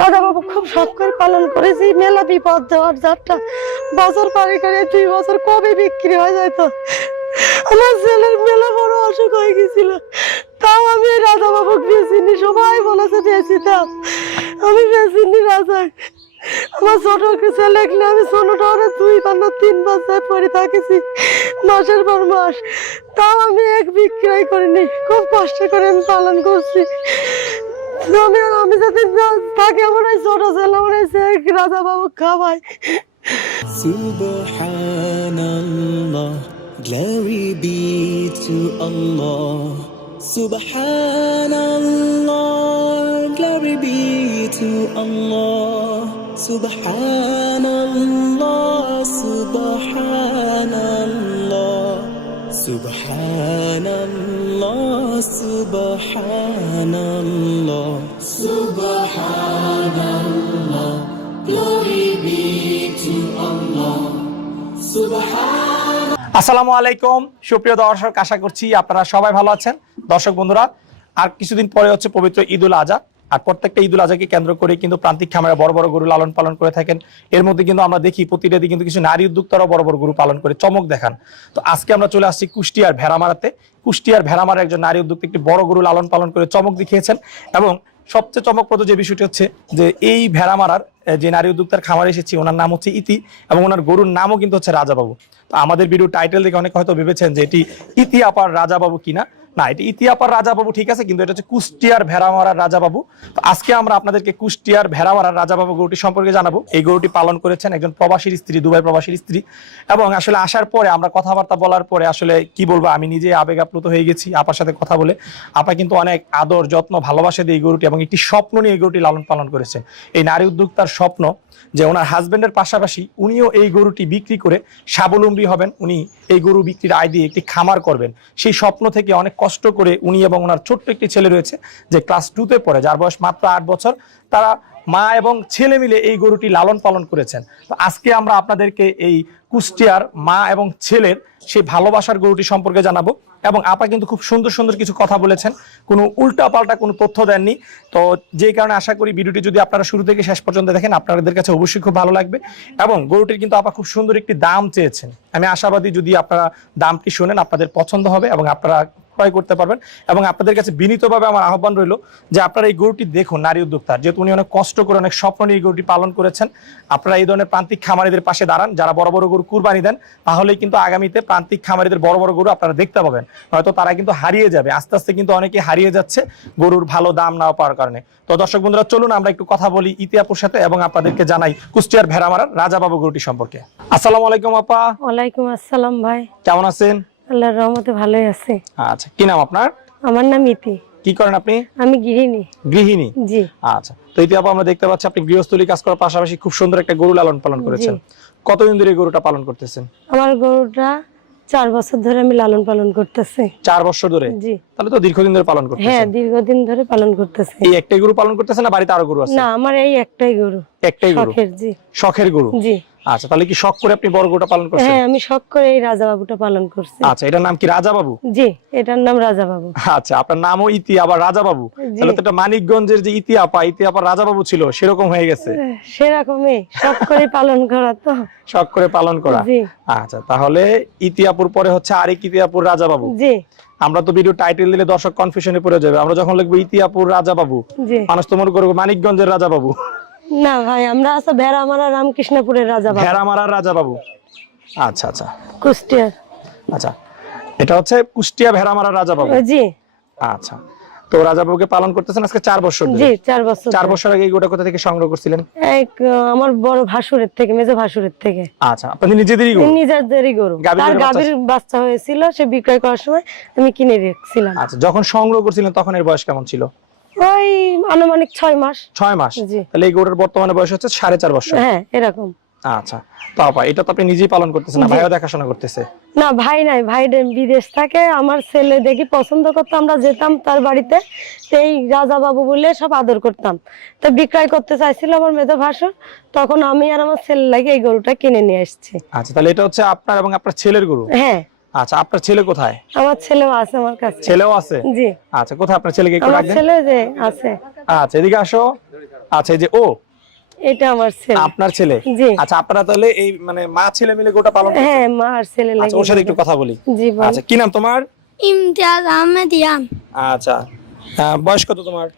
রাজা বাবু খুব শখ করে পালন করেছি। মেলা বিপদ দেওয়ার যাত্রা বছর পারি করে 2 বছর কবে বিক্রি হয়ে যেত। আমার ছেলের মেলা বড় অসুখ হয়ে গেছিল, তাও আমি রাজা বাবুকে বেচিনি। সবাই বলেছে বেচি দাও, আমি বেচিনি রাজা। আমার ছোট ছেলে আমি ছোটটা 2 বা 3 বছর পরে থাকিছি মাসের পর মাস, তাও আমি এক বিক্রয় করিনি। খুব কষ্ট করে আমি পালন করছি। আমি যাতে থাকি আমার এই ছোট ছেলে আমার এই রাজা বাবু খাওয়াই। Subhanallah, glory be to Allah. Subhanallah, glory be to Allah. Subhanallah, Subhanallah, Subhanallah, Subhanallah, Subhanallah, glory be to Allah. আসসালামু আলাইকুম সুপ্রিয় দর্শক, আশা করছি আপনারা সবাই ভালো আছেন। দর্শক বন্ধুরা, আর কিছুদিন পরে হচ্ছে পবিত্র ঈদুল আজহা। আর প্রত্যেকটা ঈদুল আজহাকে কেন্দ্র করে কিন্তু প্রান্তিক খামারে বড় বড় গরু লালন পালন করে থাকেন। এর মধ্যে কিন্তু আমরা দেখি প্রতিটা দিন কিন্তু কিছু নারী উদ্যোক্তারাও বড় বড় গরু পালন করে চমক দেখান। তো আজকে আমরা চলে আসছি কুষ্টিয়ার ভেড়ামারাতে। কুষ্টিয়ার ভেড়ামারা একজন নারী উদ্যোক্তা একটি বড় গরু লালন পালন করে চমক দেখিয়েছেন। এবং সবচেয়ে চমকপ্রদ যে বিষয়টি হচ্ছে যে এই ভেড়ামারার যে নারী উদ্যোক্তার খামারে এসেছি, ওনার নাম হচ্ছে ইতি এবং ওনার গরুর নামও কিন্তু হচ্ছে রাজাবাবু। তো আমাদের ভিডিও টাইটেল দেখে অনেকে হয়তো ভেবেছেন যে এটি ইতি আপার রাজাবাবু কিনা। না, এটি ইতি আপার রাজাবাবু ঠিক আছে, কিন্তু এটা হচ্ছে কুষ্টিয়ার ভেড়ামারার রাজাবাবু। তো আজকে আমরা আপনাদেরকে কুষ্টিয়ার ভেড়ামারার রাজাবাবু গরুটি সম্পর্কে জানাবো। এই গরুটি পালন করেছেন একজন প্রবাসীর স্ত্রী, দুবাই প্রবাসীর স্ত্রী। এবং আসলে আসার পরে আমরা কথাবার্তা বলার পরে আসলে কি বলবো, আমি নিজে আবেগ আপ্লুত হয়ে গেছি আপার সাথে কথা বলে। আপা কিন্তু অনেক আদর যত্ন ভালোবাসে দিয়ে এই গরুটি এবং একটি স্বপ্ন নিয়ে এই গরুটি লালন পালন করেছে। এই নারী উদ্যোক্তার স্বপ্ন যে ওনার হাজবেন্ডের পাশাপাশি উনিও এই গরুটি বিক্রি করে স্বাবলম্বী হবেন, উনি এই গরু বিক্রির আয় দিয়ে একটি খামার করবেন। সেই স্বপ্ন থেকে অনেক কষ্ট করে উনি এবং ওনার ছোট্ট একটি ছেলে রয়েছে যে ক্লাস 2-তে পড়ে, যার বয়স মাত্র 8 বছর, তারা মা এবং ছেলে মিলে এই গরুটি লালন পালন করেছেন। তো আজকে আমরা আপনাদেরকে এই কুষ্টিয়ার মা এবং ছেলের সেই ভালোবাসার গরুটি সম্পর্কে জানাবো। এবং আপা কিন্তু খুব সুন্দর সুন্দর কিছু কথা বলেছেন, কোনো উল্টা পাল্টা কোনো তথ্য দেননি। তো যেই কারণে আশা করি ভিডিওটি যদি আপনারা শুরু থেকে শেষ পর্যন্ত দেখেন আপনাদের কাছে অবশ্যই খুব ভালো লাগবে। এবং গরুটির কিন্তু আপা খুব সুন্দর একটি দাম চেয়েছেন। আমি আশাবাদী যদি আপনারা দামটি শোনেন আপনাদের পছন্দ হবে এবং আপনারা ক্রয় করতে পারবেন। এবং আপনাদের কাছে বিনীতভাবে আমার আহ্বান রইল যে আপনারা এই গরুটি দেখুন, নারী উদ্যোক্তার, যেহেতু উনি অনেক কষ্ট করে অনেক স্বপ্ন নিয়ে এই গরুটি পালন করেছেন। আপনারা এই ধরনের প্রান্তিক খামারিদের পাশে দাঁড়ান, যারা বড় বড় গরু কুরবানি দেন, তাহলেই কিন্তু আগামীতে প্রান্তিক খামারিদের বড় বড় গরু আপনারা দেখতে পাবেন। হয়তো তারা কিন্তু হারিয়ে যাবে, আস্তে আস্তে কিন্তু অনেকে হারিয়ে যাচ্ছে গরুর ভালো দাম না পাওয়ার কারণে। তো দর্শক বন্ধুরা, চলুন আমরা একটু কথা বলি ইতিহাপুর সাথে এবং আপনাদেরকে জানাই কুষ্টিয়ার ভেড়ামারার রাজাবাবু গরুটি সম্পর্কে। আসসালামু আলাইকুম আপা। ওয়ালাইকুম আসসালাম ভাই। কেমন আছেন? আল্লাহর রহমতে ভালোই আছি। আচ্ছা, কি নাম আপনার? আমার নাম ইতি। কি করেন আপনি? আমি গৃহিণী। গৃহিণী? জি। আচ্ছা, তো ইতি আপা আমরা দেখতে পাচ্ছি আপনি গৃহস্থলী কাজ করার পাশাপাশি খুব সুন্দর একটা গরু লালন পালন করেছেন। কতদিন ধরে এই গরুটা পালন করতেছেন? আমার গরুটা 4 বছর ধরে আমি লালন পালন করতেছি। 4 বছর ধরে? জি। তাহলে তো দীর্ঘদিন ধরে পালন করতেছেন। হ্যাঁ, দীর্ঘদিন ধরে পালন করতেছি। এই একটাই গরু পালন করতেছেন না বাড়িতে আরো গরু আছে? না, আমার এই একটাই গরু। একটাই গরু? শখের। জি। শখের গরু? জি। আচ্ছা, তাহলে কি শখ করে আপনি বড় গরুটা পালন করছেন? হ্যাঁ, আমি শখ করে এই রাজাবাবুটা পালন করছি। আচ্ছা, এটার নাম কি রাজাবাবু? জি, এটার নাম রাজাবাবু। আচ্ছা, আপনার নামও ইতি আবার রাজাবাবু, তাহলে তো এটা মানিকগঞ্জের যে ইতি আপা রাজাবাবু ছিল সেরকম হয়ে গেছে। সেরকমই শখ করে পালন করা তো। শখ করে পালন করা। জি। আচ্ছা, তাহলে ইতিয়াপুর পরে হচ্ছে আরেক ইতিয়াপুর রাজাবাবু। জি। আমরা তো ভিডিও টাইটেল দিলে দর্শক কনফিউশনে পড়ে যাবে। আমরা যখন লিখবো ইতিয়াপুর রাজাবাবু, জি, মানুষ তো মনে করবে মানিকগঞ্জের রাজাবাবু। না ভাই, আমরা আছে ভেড়ামারা রামকৃষ্ণপুরের রাজাবাবু। ভেড়ামারার রাজাবাবু। আচ্ছা আচ্ছা, কুষ্টিয়ার। আচ্ছা, এটা হচ্ছে কুষ্টিয়া ভেড়ামারার রাজাবাবু। জি। আচ্ছা, তো রাজাবাবুকে পালন করতেছেন আজকে 4 বছর ধরে? জি, 4 বছর। 4 বছর আগে এই গোটা কোথা থেকে সংগ্রহ করছিলেন? আমার বড় ভাসুরের থেকে, মেজো ভাসুরের থেকে। আচ্ছা, আপনাদের নিজেদেরই গরু? নিজেদেরই গরু। তার গাভীর বাচ্চা হয়েছিল, সে বিক্রয় করার সময় আমি কিনে রেখেছিলাম। আচ্ছা, যখন সংগ্রহ করছিলেন তখন এর বয়স কেমন ছিল? ওই আনুমানিক 6 মাস। 6 মাস? জি। তাহলে এই গরুর বর্তমানে বয়স হচ্ছে 4.5 বছর। হ্যাঁ, এরকম। আচ্ছা, তো আপা এটা তো আপনি নিজেই পালন করতেছেন না, ভাইও দেখাশোনা করতেছে? না, ভাই নাই, ভাই বিদেশ থাকে। আমার ছেলে দেখি পছন্দ করতো, আমরা যেতাম তার বাড়িতে, সেই রাজাবাবু বলে সব আদর করতাম। তো বিক্রয় করতে চাইছিল আমার মেজো ভাসুর, তখন আমি আর আমার ছেলে লাগে এই গরুটা কিনে নিয়ে আসছি। আচ্ছা, তাহলে এটা হচ্ছে আপনার এবং আপনার ছেলের গরু? হ্যাঁ। আচ্ছা, আপনার ছেলে কোথায়? আমার ছেলেও আছে আমার কাছে। ছেলেও আছে? জি। আচ্ছা, কোথায় আপনার ছেলেকে একটু আমার ডাকবেন? ছেলে যে আছে। আচ্ছা, এদিকে আসো। আচ্ছা, এই যে ও এটা আমার ছেলে। আপনার ছেলে? জি। আচ্ছা, আপনারা তাহলে এই মানে মা ছেলে মিলে গোটা পালন করছেন? হ্যাঁ, মা আর ছেলে আচ্ছা, লাগে। ওর সাথে একটু কথা বলি। জি বল। আচ্ছা, কি নাম তোমার? ইমতিয়াজ আহমেদ ইয়ান, আচ্ছা, বয়স কত তোমার?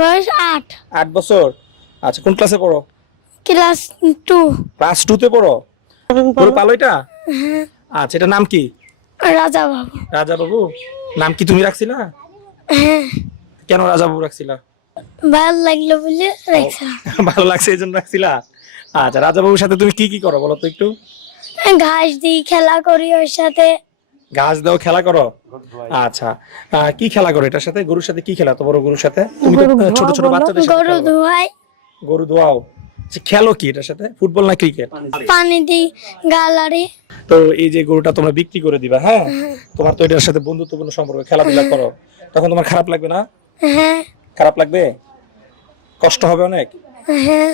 বয়স 8, 8 বছর। আচ্ছা, কোন ক্লাসে পড়ো? ক্লাস 2। ক্লাস 2 তে পড়ো? গরু পালো এটা? আচ্ছা, এটা নাম কি? রাজা বাবু। রাজা বাবু। নাম কি তুমি রাখছিলা? হ্যাঁ, কেন রাজা বাবু রাখছিলা? ভালো লাগলো বলে রাখছিলাম। ভালো লাগছে এই জন্য রাখছিলা? আচ্ছা, রাজা বাবুর সাথে তুমি কি কি করো বলো তো একটু? ঘাস দিই, খেলা করি ওর সাথে। ঘাস দাও, খেলা করো? আচ্ছা, কি খেলা করো এটার সাথে? গরুর সাথে কি খেলা তো বড় গরুর সাথে? তুমি তো গরু ছোট ছোট ধোয়া বাচ্চাদের সাথে গরু খেলো। ধোয়াই, গরু ধোয়াও? আচ্ছা, খেলো কি এটার সাথে? ফুটবল না ক্রিকেট? পানি দিই, গালারি। তো এই যে গরুটা তোমরা বিক্রি করে দিবা, হ্যাঁ? তোমার তো এটার সাথে বন্ধুত্বপূর্ণ সম্পর্ক, খেলাধুলা করো, তখন তোমার খারাপ লাগবে না? হ্যাঁ, খারাপ লাগবে? কষ্ট হবে অনেক? হ্যাঁ।